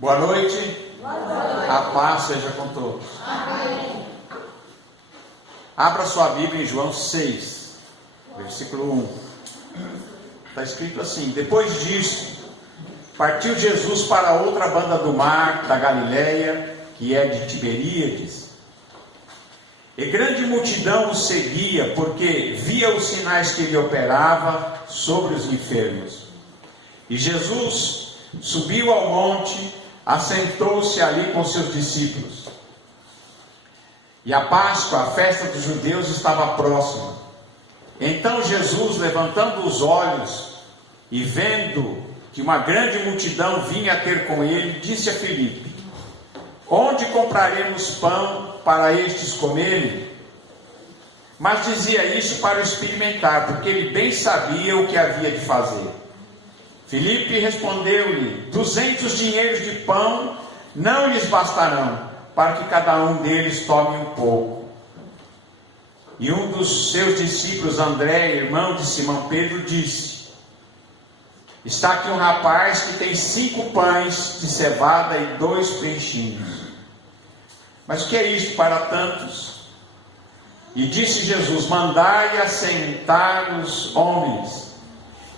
Boa noite. Boa noite. A paz seja com todos. Amém. Abra sua Bíblia em João 6, versículo 1. Está escrito assim: depois disso, partiu Jesus para outra banda do mar da Galileia, que é de Tiberíades. E grande multidão o seguia, porque via os sinais que ele operava sobre os enfermos. E Jesus subiu ao monte, assentou-se ali com seus discípulos. E a Páscoa, a festa dos judeus, estava próxima. Então Jesus, levantando os olhos e vendo que uma grande multidão vinha ter com ele, disse a Filipe: onde compraremos pão para estes comerem? Mas dizia isso para o experimentar, porque ele bem sabia o que havia de fazer. Filipe respondeu-lhe: 200 dinheiros de pão não lhes bastarão, para que cada um deles tome um pouco. E um dos seus discípulos, André, irmão de Simão Pedro, disse: está aqui um rapaz que tem 5 pães de cevada e 2 peixinhos. Mas o que é isto para tantos? E disse Jesus: mandai assentar os homens.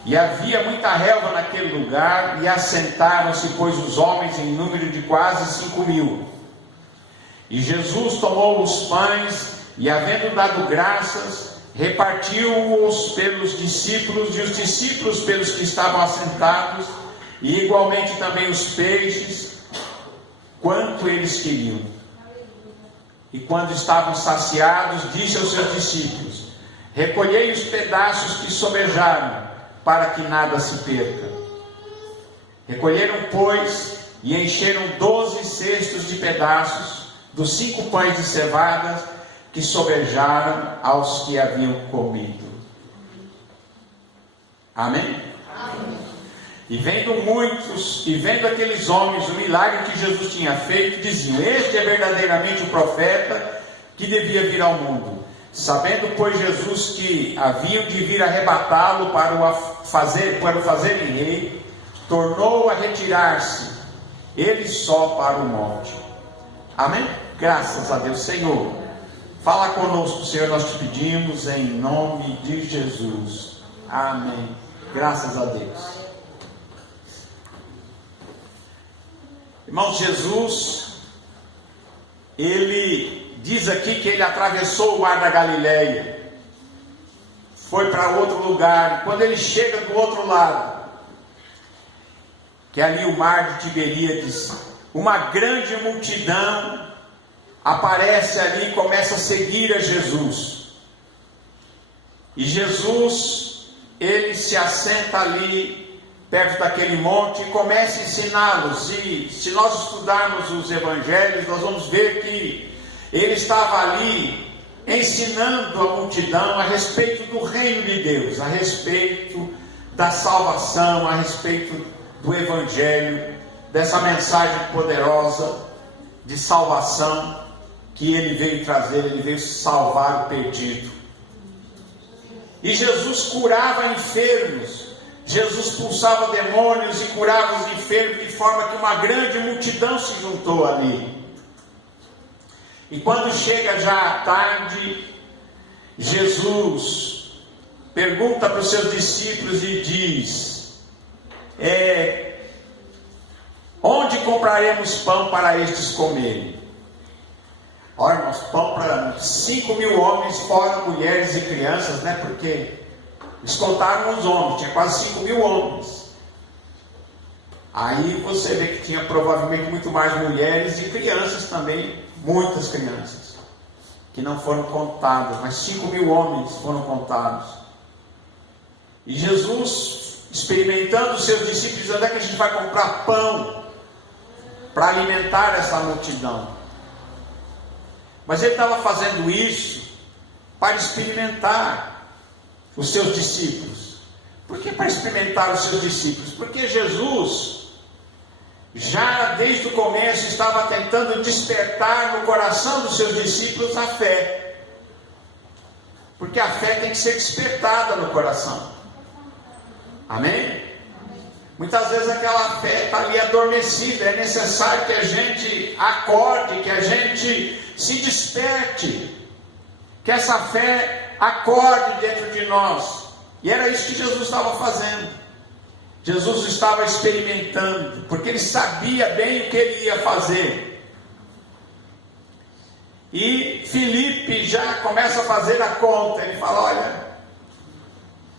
E havia muita relva naquele lugar, e assentaram-se, pois, os homens em número de quase 5.000. E Jesus tomou os pães, e havendo dado graças, repartiu-os pelos discípulos, e os discípulos pelos que estavam assentados, e igualmente também os peixes, quanto eles queriam. E quando estavam saciados, disse aos seus discípulos: recolhei os pedaços que sobejaram, para que nada se perca. Recolheram, pois, e encheram 12 cestos de pedaços dos 5 pães de cevada que sobejaram aos que haviam comido. Amém? Amém. E vendo aqueles homens o milagre que Jesus tinha feito, diziam: este é verdadeiramente o profeta que devia vir ao mundo. Sabendo, pois, Jesus que haviam de vir arrebatá-lo para o fazerem rei, tornou a retirar-se, ele só para o monte. Amém? Graças a Deus. Senhor, fala conosco, Senhor, nós te pedimos em nome de Jesus. Amém. Graças a Deus. Irmãos, Jesus, ele diz aqui que ele atravessou o mar da Galileia, foi para outro lugar, e quando ele chega do outro lado, que é ali o mar de Tiberíades, uma grande multidão aparece ali e começa a seguir a Jesus. E Jesus, ele se assenta ali perto daquele monte e começa a ensiná-los. E se nós estudarmos os evangelhos, nós vamos ver que ele estava ali ensinando a multidão a respeito do reino de Deus, a respeito da salvação, a respeito do evangelho, dessa mensagem poderosa de salvação que ele veio trazer. Ele veio salvar o perdido. E Jesus curava enfermos, Jesus expulsava demônios e curava os enfermos, de forma que uma grande multidão se juntou ali. E quando chega já à tarde, Jesus pergunta para os seus discípulos e diz: onde compraremos pão para estes comerem? Olha, irmãos, pão para 5.000 homens, fora mulheres e crianças, né? Porque eles contaram os homens, tinha quase 5.000 homens. Aí você vê que tinha provavelmente muito mais mulheres e crianças também, muitas crianças, que não foram contadas, mas 5.000 homens foram contados. E Jesus, experimentando os seus discípulos, onde é que a gente vai comprar pão para alimentar essa multidão? Mas ele estava fazendo isso para experimentar os seus discípulos. Por que para experimentar os seus discípulos? Porque Jesus, já desde o começo, estava tentando despertar no coração dos seus discípulos a fé. Porque a fé tem que ser despertada no coração. Amém? Muitas vezes aquela fé está ali adormecida. É necessário que a gente acorde, que a gente se desperte, que essa fé acorde dentro de nós. E era isso que Jesus estava fazendo. Jesus estava experimentando, porque ele sabia bem o que ele ia fazer. E Filipe já começa a fazer a conta. Ele fala: olha,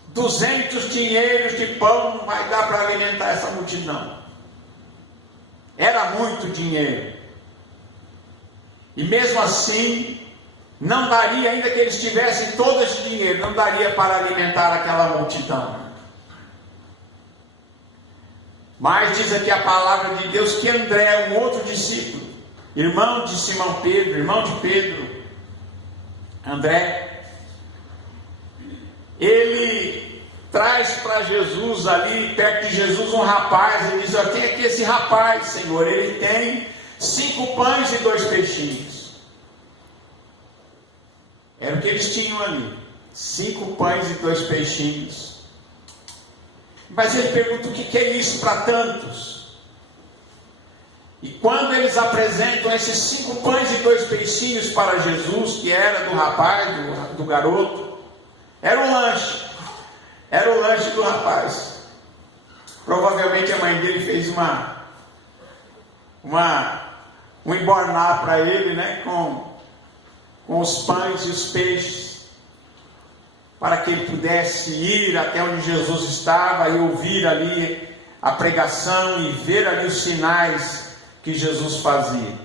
200 dinheiros de pão não vai dar para alimentar essa multidão. Era muito dinheiro. E mesmo assim, não daria, ainda que eles tivessem todo esse dinheiro, não daria para alimentar aquela multidão. Mas diz aqui a palavra de Deus que André, um outro discípulo, irmão de Simão Pedro, irmão de Pedro, André, ele traz para Jesus ali, perto de Jesus, um rapaz. Ele diz: quem é que esse rapaz, Senhor? Ele tem 5 pães e 2 peixinhos. Era o que eles tinham ali, 5 pães e 2 peixinhos. Mas ele pergunta: o que é isso para tantos? E quando eles apresentam esses 5 pães e 2 peixinhos para Jesus, que era do rapaz, do garoto, era um lanche. Era o lanche do rapaz. Provavelmente a mãe dele fez um embornar para ele, né, com os pães e os peixes, para que ele pudesse ir até onde Jesus estava e ouvir ali a pregação e ver ali os sinais que Jesus fazia.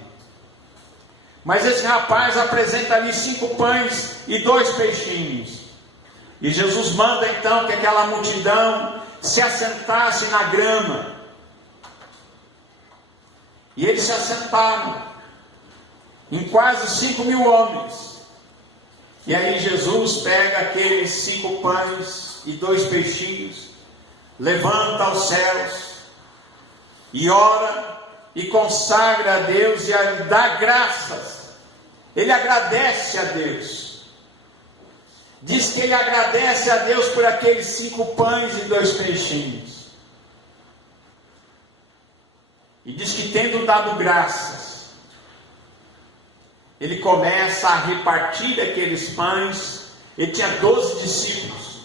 Mas esse rapaz apresenta ali 5 pães e 2 peixinhos. E Jesus manda então que aquela multidão se assentasse na grama. E eles se assentaram, em quase 5.000 homens. E aí Jesus pega aqueles 5 pães e 2 peixinhos, levanta aos céus, e ora, e consagra a Deus, e dá graças. Ele agradece a Deus. Diz que ele agradece a Deus por aqueles 5 pães e 2 peixinhos. E diz que, tendo dado graças, ele começa a repartir aqueles pães. Ele tinha 12 discípulos.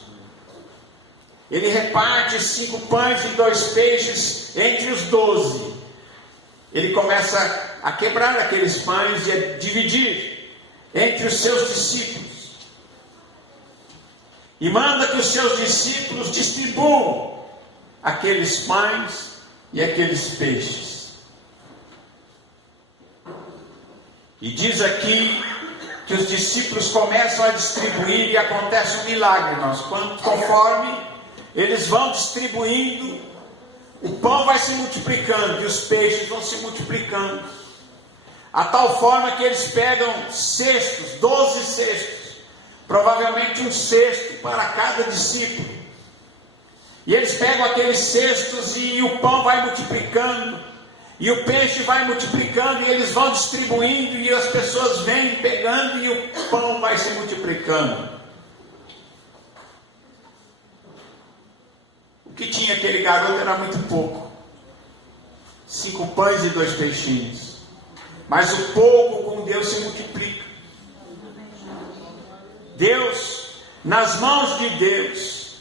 Ele reparte 5 pães e 2 peixes entre os 12. Ele começa a quebrar aqueles pães e a dividir entre os seus discípulos. E manda que os seus discípulos distribuam aqueles pães e aqueles peixes. E diz aqui que os discípulos começam a distribuir e acontece um milagre, irmãos. Conforme eles vão distribuindo, o pão vai se multiplicando e os peixes vão se multiplicando. A tal forma que eles pegam cestos, 12 cestos. Provavelmente um cesto para cada discípulo. E eles pegam aqueles cestos e o pão vai multiplicando, e o peixe vai multiplicando, e eles vão distribuindo, e as pessoas vêm pegando, e o pão vai se multiplicando. O que tinha aquele garoto era muito pouco. 5 pães e 2 peixinhos. Mas o pouco com Deus se multiplica. Deus, nas mãos de Deus,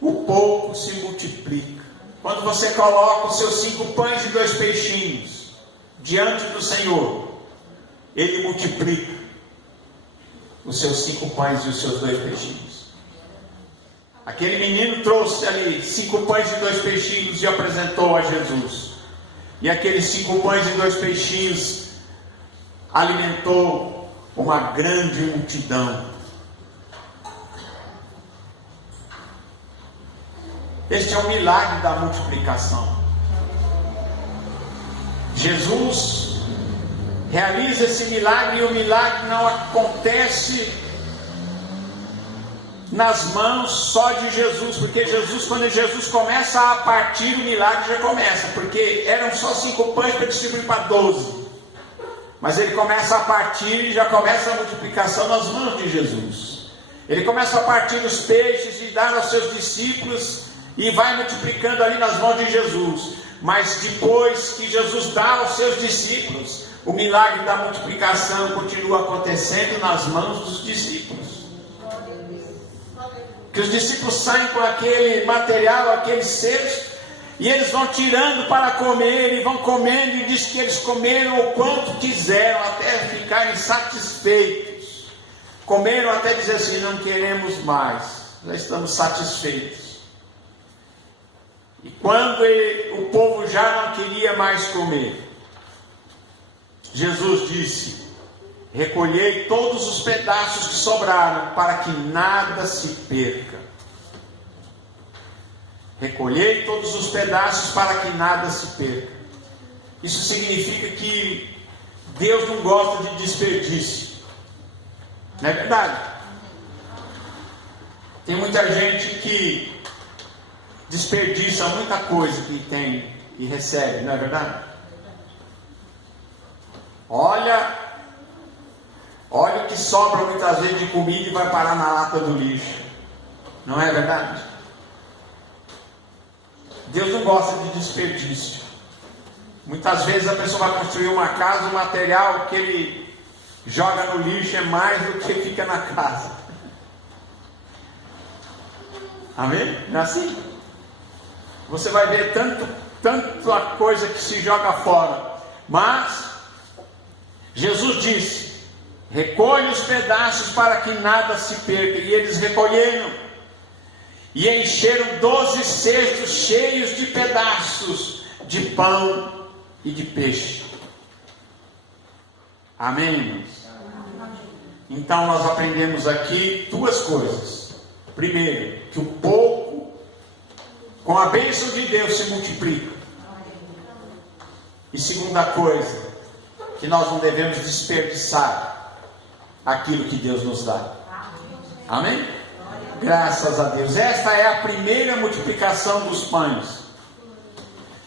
o pouco se multiplica. Quando você coloca os seus 5 pães e 2 peixinhos diante do Senhor, Ele multiplica os seus 5 pães e os seus 2 peixinhos. Aquele menino trouxe ali 5 pães e 2 peixinhos e apresentou a Jesus. E aqueles 5 pães e 2 peixinhos alimentou uma grande multidão. Este é o milagre da multiplicação. Jesus realiza esse milagre, e o milagre não acontece nas mãos só de Jesus, porque quando Jesus começa a partir, o milagre já começa, porque eram só 5 pães para distribuir para 12. Mas ele começa a partir e já começa a multiplicação nas mãos de Jesus. Ele começa a partir dos peixes e dar aos seus discípulos, e vai multiplicando ali nas mãos de Jesus. Mas depois que Jesus dá aos seus discípulos, o milagre da multiplicação continua acontecendo nas mãos dos discípulos. Que os discípulos saem com aquele material, aquele cesto, e eles vão tirando para comer, e vão comendo, e diz que eles comeram o quanto quiseram, até ficarem satisfeitos. Comeram até dizer assim: não queremos mais, já estamos satisfeitos. E quando o povo já não queria mais comer, Jesus disse: recolhei todos os pedaços que sobraram, para que nada se perca. Recolhei todos os pedaços para que nada se perca. Isso significa que Deus não gosta de desperdício. Não é verdade? Tem muita gente que desperdiça muita coisa que tem e recebe, não é verdade? Olha o que sobra muitas vezes de comida e vai parar na lata do lixo. Não é verdade? Deus não gosta de desperdício. Muitas vezes a pessoa vai construir uma casa, o material que ele joga no lixo é mais do que fica na casa. Amém? Não é assim? Você vai ver tanta coisa que se joga fora. Mas Jesus disse: recolhe os pedaços para que nada se perca. E eles recolheram e encheram 12 cestos cheios de pedaços de pão e de peixe. Amém, irmãos? Então nós aprendemos aqui duas coisas. Primeiro, que o pouco, com a bênção de Deus, se multiplica. E segunda coisa, que nós não devemos desperdiçar aquilo que Deus nos dá. Amém? Graças a Deus. Esta é a primeira multiplicação dos pães.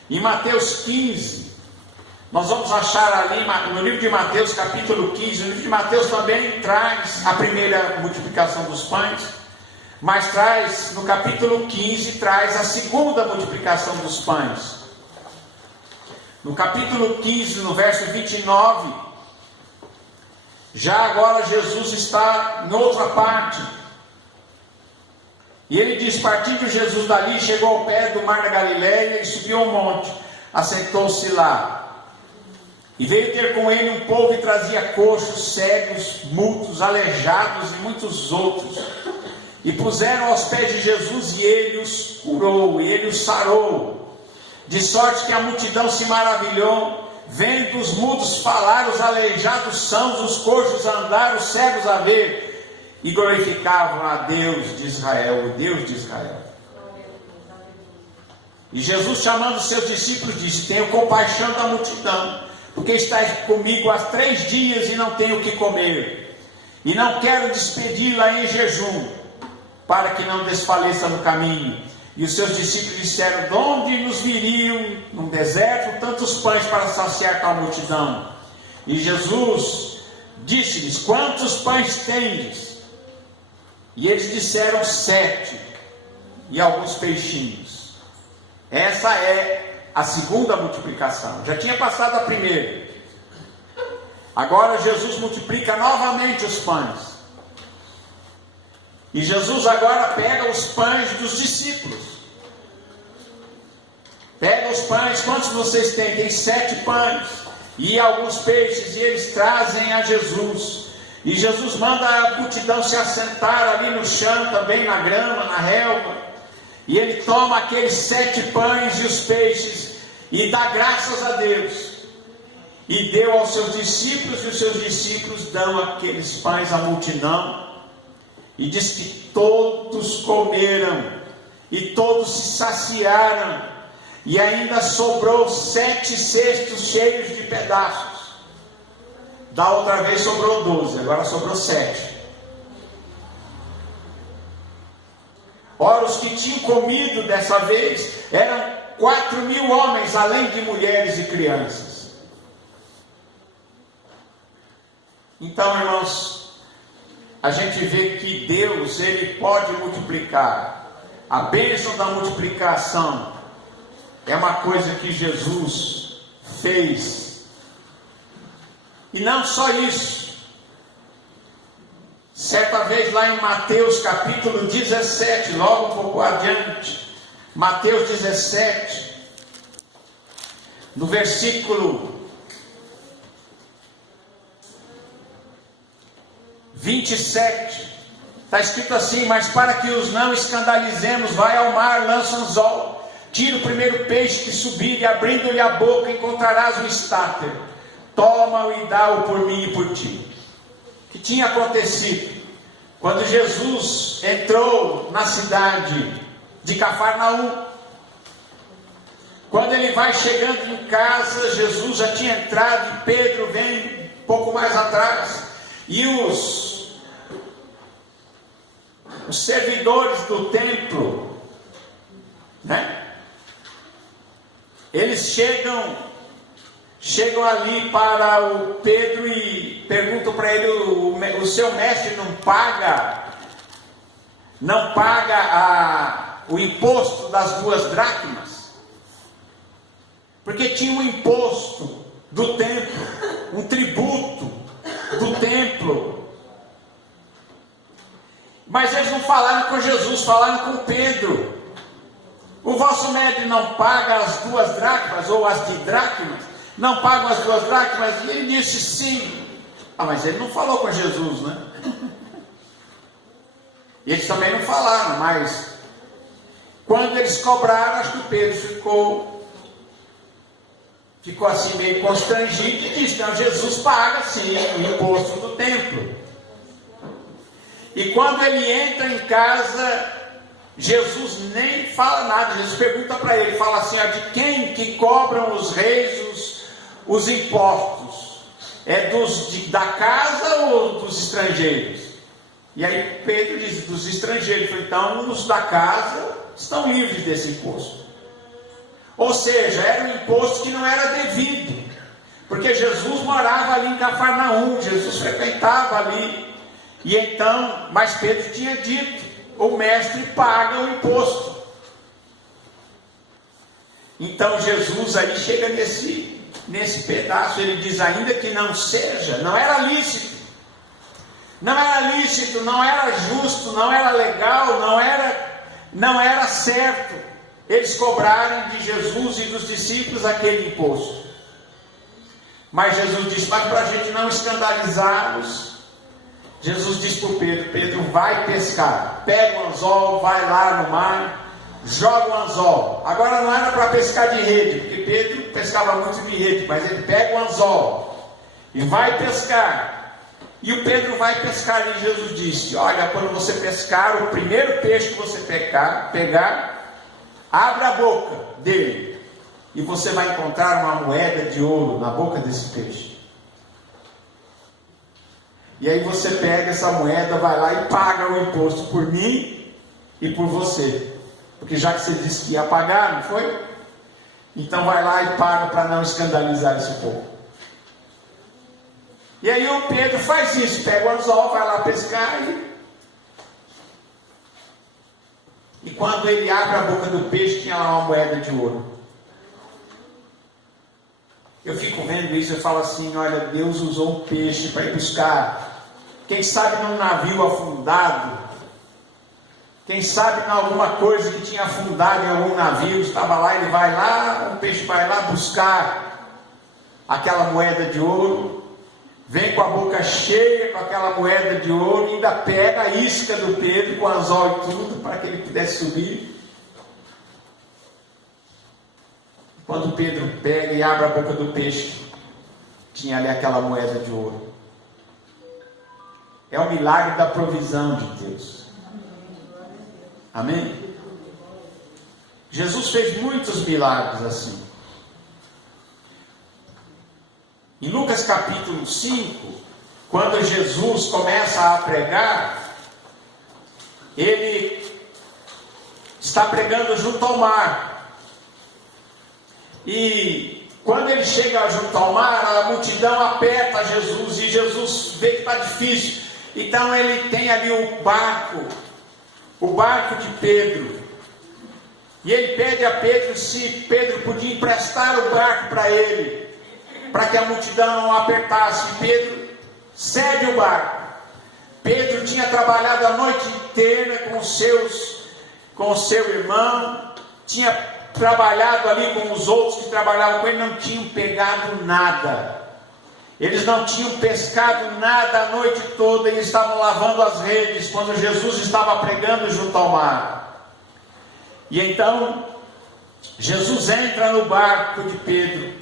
Em Mateus 15, nós vamos achar ali no livro de Mateus, capítulo 15. O livro de Mateus também traz a primeira multiplicação dos pães, mas traz, no capítulo 15, traz a segunda multiplicação dos pães. No capítulo 15, no verso 29, já agora Jesus está em outra parte. E ele diz: partindo Jesus dali, chegou ao pé do mar da Galileia e subiu ao monte, assentou-se lá. E veio ter com ele um povo e trazia coxos, cegos, mudos, aleijados e muitos outros. E puseram aos pés de Jesus e ele os curou, e ele os sarou. De sorte que a multidão se maravilhou, vendo os mudos falar, os aleijados sãos, os coxos andar, os cegos a ver. E glorificavam a Deus de Israel, o Deus de Israel. E Jesus, chamando os seus discípulos, disse: tenho compaixão da multidão, porque estáis comigo há 3 dias e não tenho o que comer. E não quero despedi-la em jejum, para que não desfaleça no caminho. E os seus discípulos disseram: de onde nos viriam num deserto tantos pães para saciar tal multidão? E Jesus disse-lhes: quantos pães tendes? E eles disseram: 7, e alguns peixinhos. Essa é a segunda multiplicação. Já tinha passado a primeira. Agora Jesus multiplica novamente os pães. E Jesus agora pega os pães dos discípulos. Pega os pães, quantos vocês têm? Tem 7 pães e alguns peixes, e eles trazem a Jesus. E Jesus manda a multidão se assentar ali no chão, também na grama, na relva. E ele toma aqueles 7 pães e os peixes e dá graças a Deus. E deu aos seus discípulos, e os seus discípulos dão aqueles pães à multidão. E diz que todos comeram e todos se saciaram. E ainda sobrou 7 cestos cheios de pedaços. Da outra vez sobrou 12, agora sobrou 7. Ora, os que tinham comido dessa vez eram 4.000 homens, além de mulheres e crianças. Então, irmãos, a gente vê que Deus, Ele pode multiplicar A bênção da multiplicação é uma coisa que Jesus fez. E não só isso. Certa vez lá em Mateus capítulo 17, logo um pouco adiante, Mateus 17, no versículo 27, está escrito assim: mas para que os não escandalizemos, vai ao mar, lança anzol, tira o primeiro peixe que subir, e abrindo-lhe a boca encontrarás um estáter, toma-o e dá-o por mim e por ti. O que tinha acontecido? Quando Jesus entrou na cidade de Cafarnaum, quando ele vai chegando em casa, Jesus já tinha entrado, e Pedro vem um pouco mais atrás, e os servidores do templo, né? Eles chegam ali para o Pedro e perguntam para ele: o seu mestre não paga o imposto das 2 dracmas? Porque tinha um imposto do templo, um tributo do templo. Mas eles não falaram com Jesus, falaram com Pedro. O vosso mestre não paga as 2 dracmas, ou as de dracmas? Não pagam as 2 dracmas? E ele disse sim. Mas ele não falou com Jesus, né? E eles também não falaram, mas quando eles cobraram, acho que o Pedro ficou assim meio constrangido e disse: não, Jesus paga sim o imposto do templo. E quando ele entra em casa, Jesus nem fala nada. Jesus pergunta para ele, fala assim: de quem que cobram os reis os impostos? É da casa ou dos estrangeiros? E aí Pedro diz: dos estrangeiros. Então os da casa estão livres desse imposto. Ou seja, era um imposto que não era devido, porque Jesus morava ali em Cafarnaum, Jesus frequentava ali. E então, mas Pedro tinha dito: o mestre paga o imposto. Então Jesus aí chega nesse pedaço, ele diz: ainda que não seja, não era lícito, não era justo, não era legal, não era certo eles cobrarem de Jesus e dos discípulos aquele imposto. Mas Jesus disse: mas para a gente não escandalizá-los, Jesus disse para o Pedro: Pedro, vai pescar, pega o anzol, vai lá no mar, joga o anzol. Agora não era para pescar de rede, porque Pedro pescava muito de rede, mas ele pega o anzol e vai pescar. E o Pedro vai pescar, e Jesus disse: olha, quando você pescar, o primeiro peixe que você pegar, abra a boca dele, e você vai encontrar uma moeda de ouro na boca desse peixe. E aí você pega essa moeda, vai lá e paga o imposto por mim e por você. Porque já que você disse que ia pagar, não foi? Então vai lá e paga para não escandalizar esse povo. E aí o Pedro faz isso, pega o anzol, vai lá pescar e quando ele abre a boca do peixe, tinha lá uma moeda de ouro. Eu fico vendo isso e falo assim: olha, Deus usou um peixe para ir buscar, quem sabe num navio afundado, quem sabe em alguma coisa que tinha afundado em algum navio, estava lá, ele vai lá, o peixe vai lá buscar aquela moeda de ouro, vem com a boca cheia com aquela moeda de ouro, e ainda pega a isca do Pedro com anzol e tudo, para que ele pudesse subir. Quando Pedro pega e abre a boca do peixe, tinha ali aquela moeda de ouro. É o milagre da provisão de Deus. Amém? Jesus fez muitos milagres assim. Em Lucas capítulo 5, quando Jesus começa a pregar, ele está pregando junto ao mar. E quando ele chega junto ao mar, a multidão aperta Jesus, e Jesus vê que está difícil. Então ele tem ali o barco de Pedro, E ele pede a Pedro se Pedro podia emprestar o barco para ele, para que a multidão não apertasse. E Pedro cede o barco. Pedro tinha trabalhado a noite inteira com o seu irmão, tinha trabalhado ali com os outros que trabalhavam com ele, não tinham pegado nada. Eles não tinham pescado nada a noite toda e estavam lavando as redes quando Jesus estava pregando junto ao mar. E então Jesus entra no barco de Pedro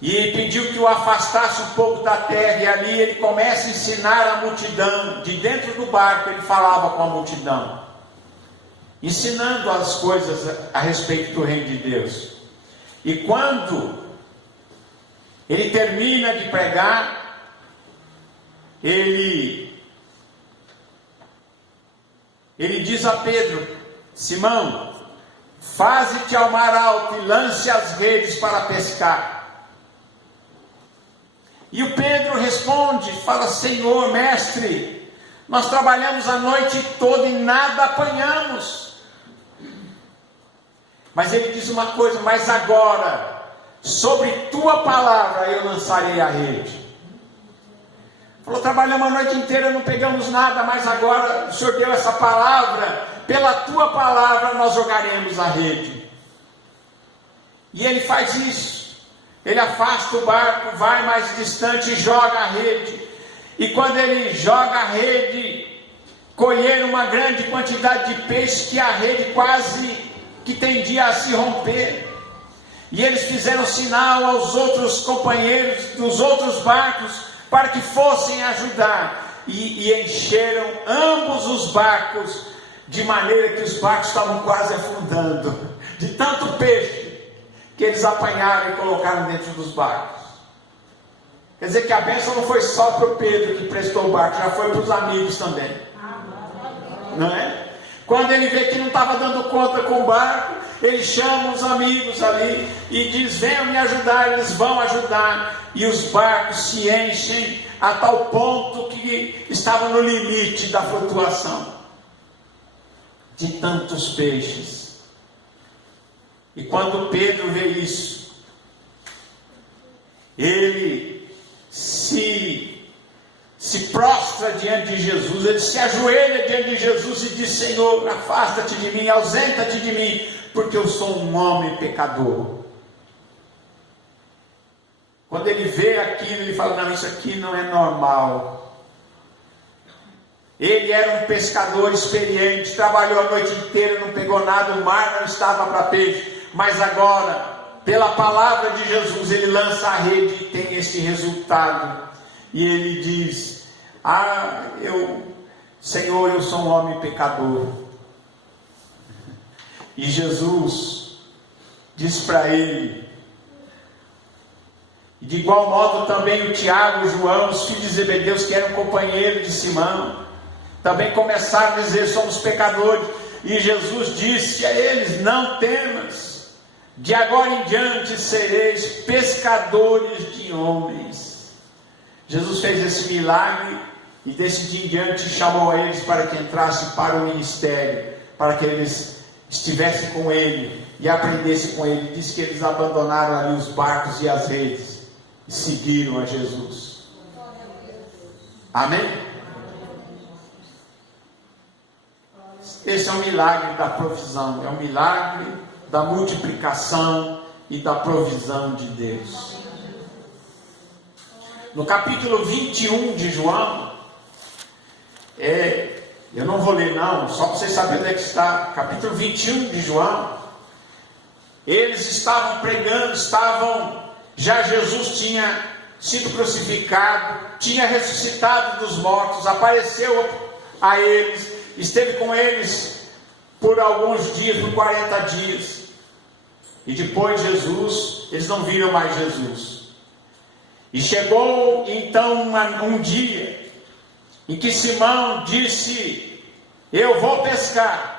e pediu que o afastasse um pouco da terra, e ali ele começa a ensinar a multidão. De dentro do barco ele falava com a multidão, ensinando as coisas a respeito do reino de Deus. E quando ele termina de pregar, ele diz a Pedro: Simão, faze-te ao mar alto e lance as redes para pescar. E o Pedro responde, fala: Senhor, mestre, nós trabalhamos a noite toda e nada apanhamos. Mas ele diz uma coisa: mas agora, sobre tua palavra eu lançarei a rede. Falou: trabalhamos a noite inteira, não pegamos nada, mas agora o Senhor deu essa palavra, pela tua palavra nós jogaremos a rede. E ele faz isso. Ele afasta o barco, vai mais distante e joga a rede. E quando ele joga a rede, colheram uma grande quantidade de peixe, que a rede quase que tendia a se romper. E eles fizeram sinal aos outros companheiros dos outros barcos para que fossem ajudar. E encheram ambos os barcos, de maneira que os barcos estavam quase afundando, de tanto peixe que eles apanharam e colocaram dentro dos barcos. Quer dizer que a bênção não foi só para o Pedro que prestou o barco, já foi para os amigos também. Não é? Quando ele vê que não estava dando conta com o barco, ele chama os amigos ali e diz: venham me ajudar. Eles vão ajudar, e os barcos se enchem a tal ponto que estavam no limite da flutuação, de tantos peixes. E quando Pedro vê isso, ele se prostra diante de Jesus, ele se ajoelha diante de Jesus e diz: Senhor, afasta-te de mim, ausenta-te de mim, porque eu sou um homem pecador. Quando ele vê aquilo, ele fala: não, isso aqui não é normal. Ele era um pescador experiente, trabalhou a noite inteira, não pegou nada, o mar não estava para peixe. Mas agora, pela palavra de Jesus, ele lança a rede e tem este resultado. E ele diz: Senhor, eu sou um homem pecador. E Jesus diz para ele, e de igual modo também o Tiago e o João, os filhos de Zebedeu, que eram companheiros de Simão, também começaram a dizer: somos pecadores. E Jesus disse a eles: não temas, de agora em diante sereis pescadores de homens. Jesus fez esse milagre e desse dia em diante chamou a eles para que entrassem para o ministério, para que eles estivessem com ele e aprendessem com ele. Diz que eles abandonaram ali os barcos e as redes e seguiram a Jesus. Amém? Esse é o milagre da provisão, é o milagre da multiplicação e da provisão de Deus. No capítulo 21 de João, eu não vou ler não, só para vocês saberem onde é que está. Capítulo 21 de João, eles estavam pregando, já Jesus tinha sido crucificado, tinha ressuscitado dos mortos, apareceu a eles, esteve com eles por alguns dias, por 40 dias. E depois Jesus, eles não viram mais Jesus. E chegou então um dia em que Simão disse: eu vou pescar.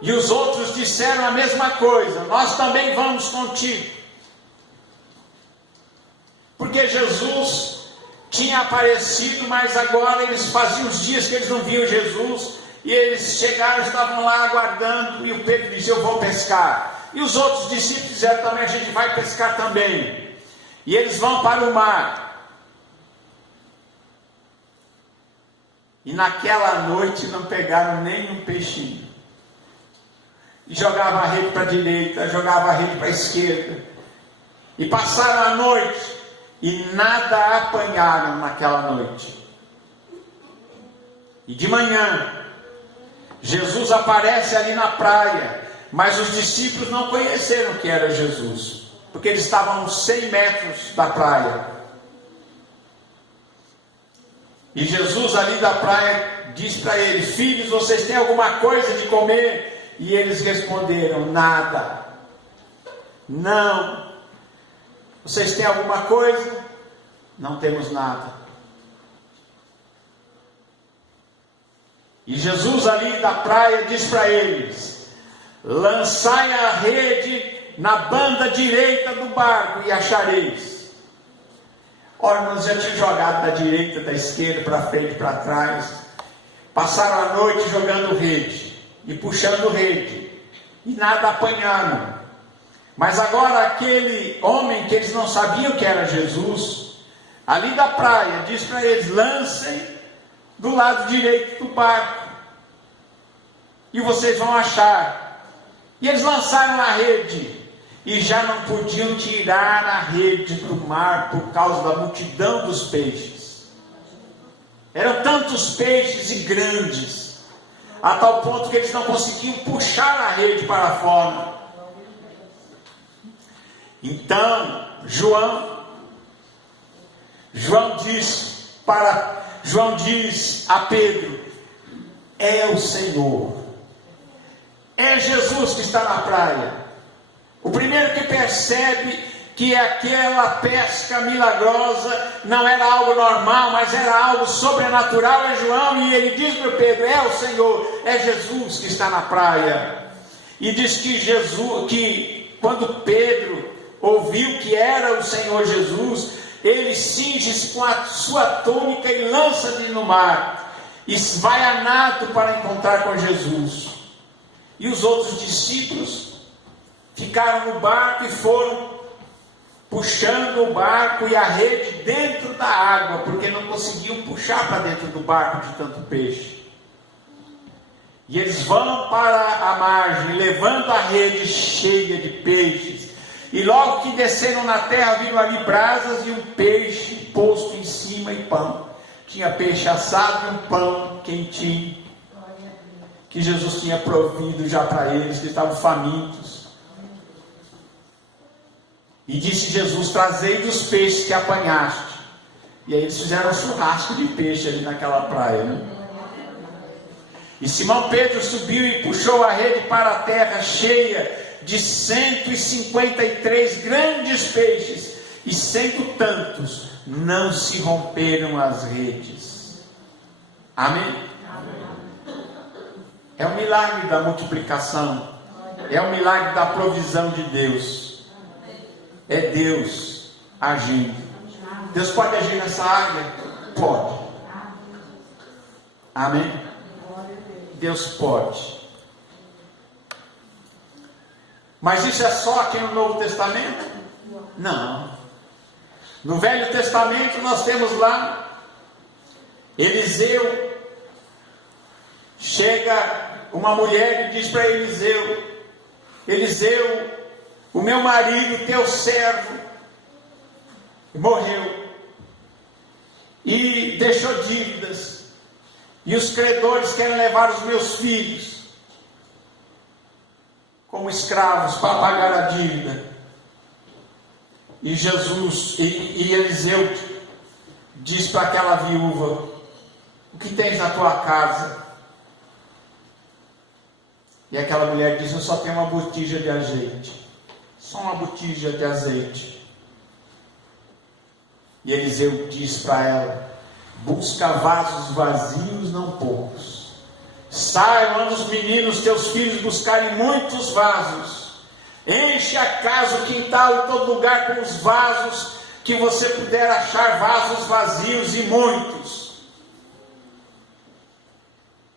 E os outros disseram a mesma coisa: nós também vamos contigo. Porque Jesus tinha aparecido, mas agora eles faziam os dias que eles não viam Jesus, E eles chegaram, estavam lá aguardando, e o Pedro disse: eu vou pescar. E os outros discípulos disseram também: a gente vai pescar também. E eles vão para o mar. E naquela noite não pegaram nem um peixinho. E jogavam a rede para a direita, jogavam a rede para a esquerda. E passaram a noite e nada apanharam naquela noite. E de manhã, Jesus aparece ali na praia, mas os discípulos não conheceram que era Jesus, porque eles estavam a uns 100 metros da praia. E Jesus ali da praia diz para eles: filhos, vocês têm alguma coisa de comer? E eles responderam: nada. Não. Vocês têm alguma coisa? Não temos nada. E Jesus ali da praia diz para eles: lançai a rede na banda direita do barco e achareis. Ora, nós já tínhamos jogado da direita, da esquerda, para frente, para trás. Passaram a noite jogando rede e puxando rede, e nada apanharam. Mas agora aquele homem que eles não sabiam que era Jesus, ali da praia, diz para eles: lancem do lado direito do barco, e vocês vão achar. E eles lançaram a rede, e já não podiam tirar a rede do mar, por causa da multidão dos peixes. Eram tantos peixes e grandes, a tal ponto que eles não conseguiam puxar a rede para fora. Então, João diz a Pedro: é o Senhor, é Jesus que está na praia. O primeiro que percebe que aquela pesca milagrosa não era algo normal, mas era algo sobrenatural, é João. E ele diz para Pedro: é o Senhor, é Jesus que está na praia. E diz que quando Pedro ouviu que era o Senhor Jesus, ele cinge-se com a sua túnica e lança-se no mar, e vai a nado para encontrar com Jesus. E os outros discípulos ficaram no barco e foram puxando o barco e a rede dentro da água, porque não conseguiam puxar para dentro do barco de tanto peixe. E eles vão para a margem, levando a rede cheia de peixes. E logo que desceram na terra, viram ali brasas e um peixe posto em cima e pão. Tinha peixe assado e um pão quentinho, que Jesus tinha provido já para eles, que estavam famintos. E disse Jesus: trazei dos peixes que apanhaste. E aí eles fizeram um churrasco de peixe ali naquela praia, né? E Simão Pedro subiu e puxou a rede para a terra, cheia de 153 grandes peixes, e sendo tantos, não se romperam as redes. Amém? É o milagre da multiplicação, é o milagre da provisão de Deus. É Deus agindo. Deus pode agir nessa área? Pode. Amém? Deus pode. Mas isso é só aqui no Novo Testamento? Não. No Velho Testamento nós temos lá Eliseu. Chega uma mulher e diz para Eliseu: Eliseu, o meu marido, teu servo, morreu e deixou dívidas, e os credores querem levar os meus filhos como escravos para pagar a dívida. E Eliseu diz para aquela viúva: o que tens na tua casa? E aquela mulher diz: eu só tenho uma botija de azeite. Só uma botija de azeite. E Eliseu diz para ela: busca vasos vazios, não poucos. Sai, manda os meninos, teus filhos, buscarem muitos vasos. Enche a casa, o quintal e todo lugar com os vasos que você puder achar, vasos vazios e muitos.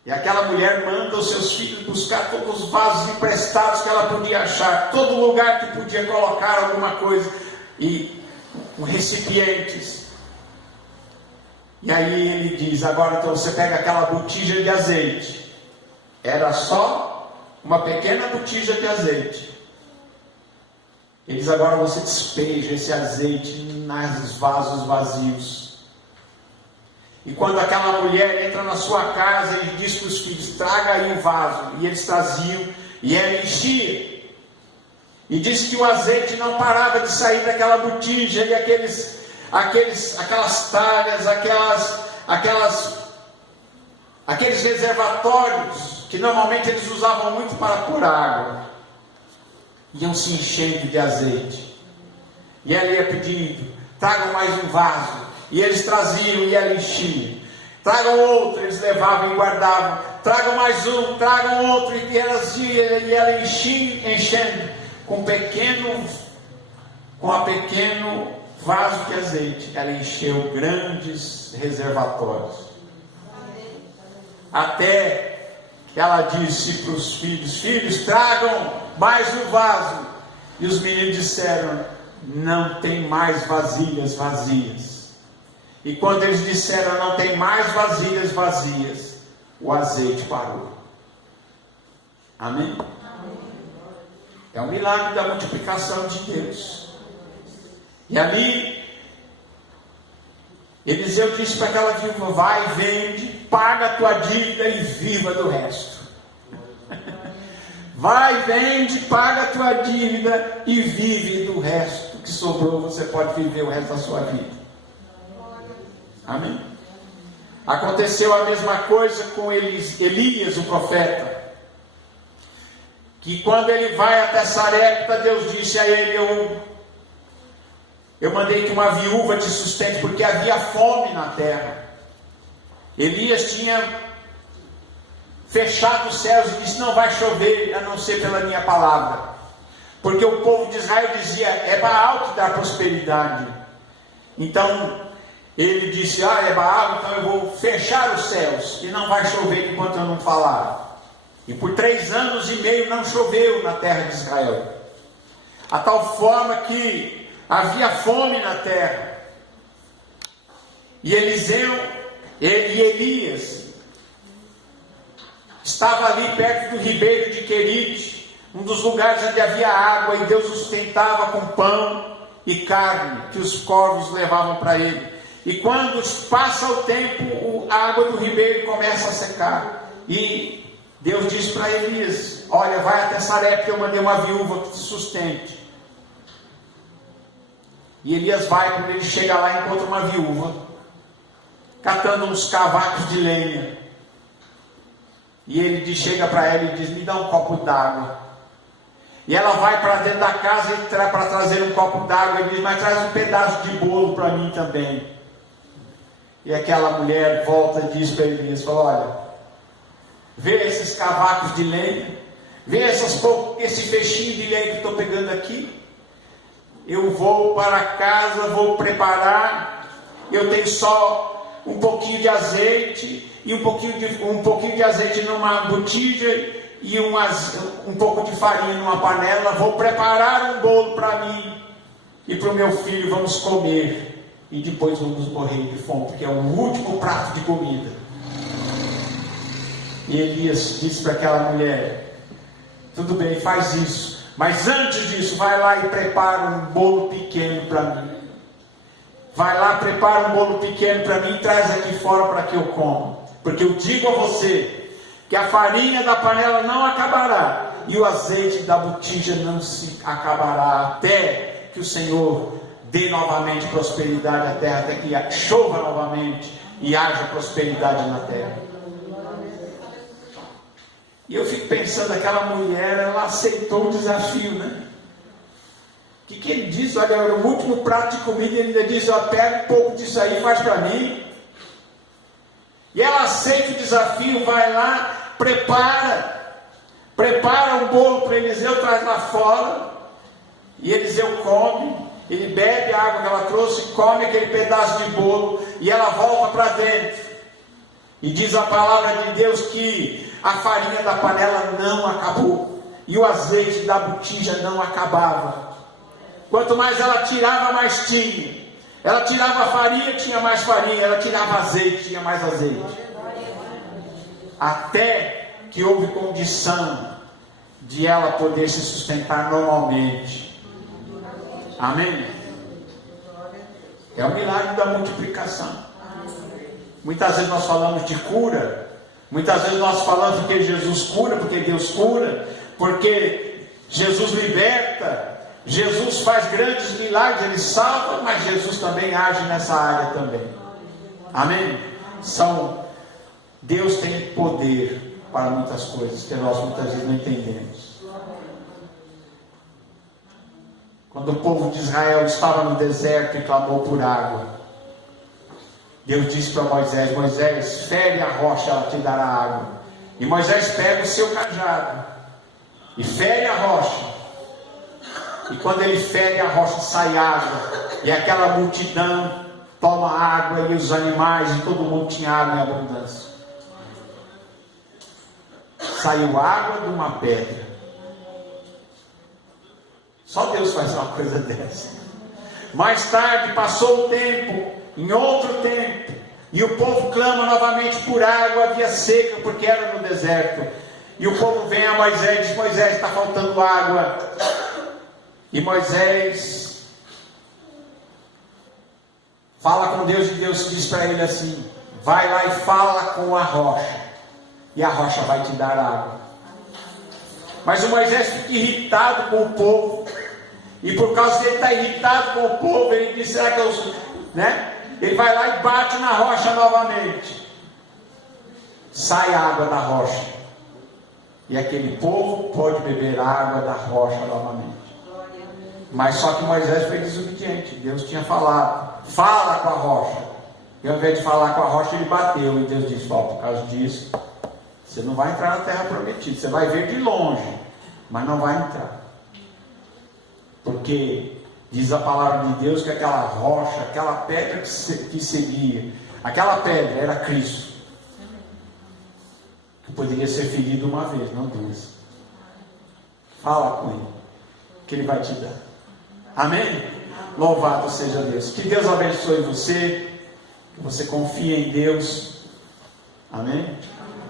E aquela mulher manda os seus filhos buscar todos os vasos emprestados que ela podia achar, todo lugar que podia colocar alguma coisa, e recipientes. E aí ele diz: agora então você pega aquela botija de azeite. Era só uma pequena botija de azeite. Ele diz: agora você despeja esse azeite nos vasos vazios. E quando aquela mulher entra na sua casa, ele diz para os filhos: traga aí o vaso. E eles traziam, e ela enchia. E diz que o azeite não parava de sair daquela botija, e aquelas talhas, aqueles reservatórios, que normalmente eles usavam muito para pôr água, iam se enchendo de azeite. E ela ia pedindo: tragam mais um vaso. E eles traziam e ela enchia. Tragam outro, eles levavam e guardavam. Tragam mais um, tragam outro. E ela enchia, enchendo com a pequeno vaso de azeite. Ela encheu grandes reservatórios. Até que ela disse para os filhos: filhos, tragam mais um vaso. E os meninos disseram: não tem mais vasilhas vazias. E quando eles disseram: não tem mais vasilhas vazias, o azeite parou. Amém? Amém. É um milagre da multiplicação de Deus. E ali, Eliseu disse para aquela viúva: vai, vende, paga a tua dívida e viva do resto. Vai, vende, paga a tua dívida e vive do resto que sobrou. Você pode viver o resto da sua vida. Amém? Aconteceu a mesma coisa com Elias, o profeta, que quando ele vai até Sarepta, Deus disse a ele: eu mandei que uma viúva te sustente, porque havia fome na terra. Elias tinha fechado os céus e disse: não vai chover a não ser pela minha palavra, porque o povo de Israel dizia: é Baal que dá prosperidade. Então ele disse: é Baal, então eu vou fechar os céus e não vai chover enquanto eu não falar. E por 3 anos e meio não choveu na terra de Israel, a tal forma que havia fome na terra. E Elias estava ali perto do ribeiro de Querite, um dos lugares onde havia água, e Deus o sustentava com pão e carne que os corvos levavam para ele. E quando passa o tempo, a água do ribeiro começa a secar. E Deus diz para Elias: olha, vai até Sarepta, eu mandei uma viúva que te sustente. E Elias vai, quando ele chega lá, encontra uma viúva catando uns cavacos de lenha. E ele chega para ela e diz: me dá um copo d'água. E ela vai para dentro da casa para trazer um copo d'água. E diz: mas traz um pedaço de bolo para mim também. E aquela mulher volta e diz para Elias: olha, vê esses cavacos de lenha, vê esse fechinho de lenha que eu estou pegando aqui. Eu vou para casa, vou preparar. Eu tenho só um pouquinho de azeite, e um pouquinho de azeite numa botija, e um pouco de farinha numa panela. Vou preparar um bolo para mim e para o meu filho, vamos comer. E depois vamos morrer de fome, porque é o último prato de comida. E Elias disse para aquela mulher: tudo bem, faz isso, mas antes disso, vai lá e prepara um bolo pequeno para mim. Vai lá, prepara um bolo pequeno para mim e traz aqui fora para que eu coma. Porque eu digo a você que a farinha da panela não acabará, e o azeite da botija não se acabará, até que o Senhor dê novamente prosperidade à terra, até que chova novamente e haja prosperidade na terra. E eu fico pensando, aquela mulher, ela aceitou o desafio, né? O que ele diz? Olha, era o último prato de comida, ele ainda diz: pega um pouco disso aí e faz para mim. E ela aceita o desafio, vai lá, prepara um bolo para Eliseu, traz lá fora, e Eliseu come. Ele bebe a água que ela trouxe, come aquele pedaço de bolo, e ela volta para dentro. E diz a palavra de Deus que a farinha da panela não acabou. E o azeite da botija não acabava. Quanto mais ela tirava, mais tinha. Ela tirava farinha, tinha mais farinha. Ela tirava azeite, tinha mais azeite. Até que houve condição de ela poder se sustentar normalmente. Amém? É o milagre da multiplicação. Muitas vezes nós falamos de cura. Muitas vezes nós falamos porque Jesus cura, porque Deus cura, porque Jesus liberta, Jesus faz grandes milagres, Ele salva, mas Jesus também age nessa área também. Amém? Deus tem poder para muitas coisas que nós muitas vezes não entendemos. Quando o povo de Israel estava no deserto e clamou por água, Deus disse para Moisés: Moisés, fere a rocha, ela te dará água. E Moisés pega o seu cajado e fere a rocha. E quando ele fere a rocha, sai água. E aquela multidão toma água, e os animais, e todo mundo tinha água em abundância. Saiu água de uma pedra. Só Deus faz uma coisa dessa. Mais tarde, passou o tempo, em outro tempo, e o povo clama novamente por água. Havia seca, porque era no deserto. E o povo vem a Moisés e diz: Moisés, está faltando água. E Moisés fala com Deus, e Deus diz para ele assim: vai lá e fala com a rocha, e a rocha vai te dar água. Mas o Moisés fica irritado com o povo, e por causa de ele estar irritado com o povo, ele diz: será que eu... Ele vai lá e bate na rocha novamente. Sai água da rocha, e aquele povo pode beber água da rocha novamente. Mas só que Moisés foi desobediente. Deus tinha falado: fala com a rocha. E ao invés de falar com a rocha, ele bateu. E Deus disse: por causa disso, você não vai entrar na terra prometida. Você vai ver de longe, mas não vai entrar. Porque diz a palavra de Deus que aquela rocha, aquela pedra que seguia, aquela pedra era Cristo, que poderia ser ferido uma vez, não duas. Fala com ele, que ele vai te dar. Amém? Louvado seja Deus. Que Deus abençoe você, que você confie em Deus. Amém?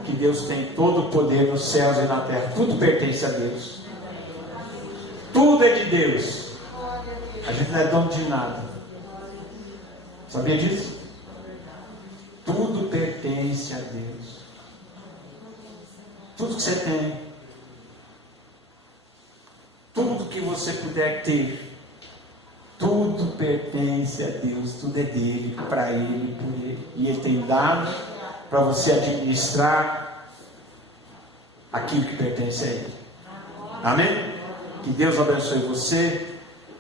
Que Deus tem todo o poder nos céus e na terra. Tudo pertence a Deus. Tudo é de Deus. A gente não é dono de nada. Sabia disso? Tudo pertence a Deus. Tudo que você tem, tudo que você puder ter, tudo pertence a Deus. Tudo é dele, para ele, por ele. E ele tem dado para você administrar aquilo que pertence a ele. Amém? Que Deus abençoe você,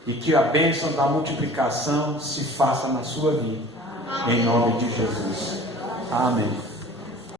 e que a bênção da multiplicação se faça na sua vida, em nome de Jesus. Amém.